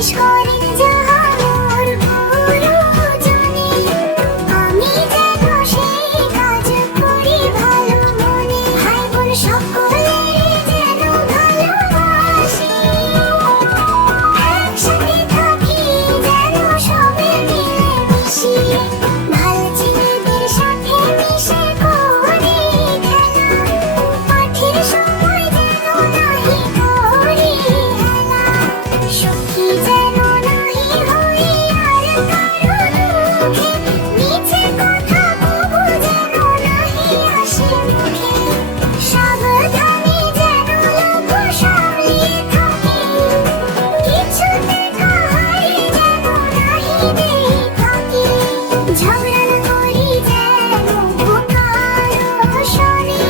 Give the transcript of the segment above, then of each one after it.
শেষ করেন জাহানোর প্রয়োজনে। আমি যেন সেই কাজ করি ভালো মনে, ভাই বোন সকলের যেন ভালোবাসি। একসাথে থাকি যেন সবে মিলে মিশিয়ে, ভালো ছেলেদের সাথে মিশে করি খেলা। পাঠের সময় যেন নাহি করি হেলা, সখী যেন নাহি হই আর কারো দুঃখে। মিছে কথা কবু যেন নাহি আসে মুখে, সাবধানে যেন লঘু সামলিয়ে থাকি। কিছুতে কাহারে যেন নাহি দেই ফাঁকি, ঝগড়া না করি যেন কারো সনে।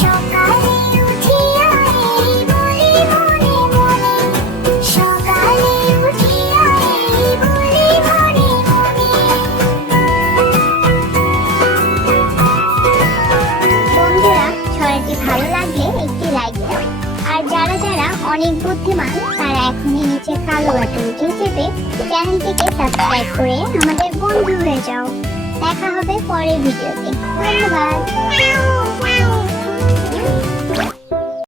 সকালে উঠিয়া এই বলি মনে মনে, সকালে উঠিয়া এই বলি মনে মনে। বন্ধুরা, ছড়াটি ভালো লাগলে একটি লাইক দাও, আর যারা যারা অনেক বুদ্ধিমান তারা এখনই নিচে কালো বাটনটি চেপে চ্যানেলটিকে সাবস্ক্রাইব করে আমাদের বন্ধু হয়ে যাও। দেখা হবে পরের ভিডিওতে। ধন্যবাদ।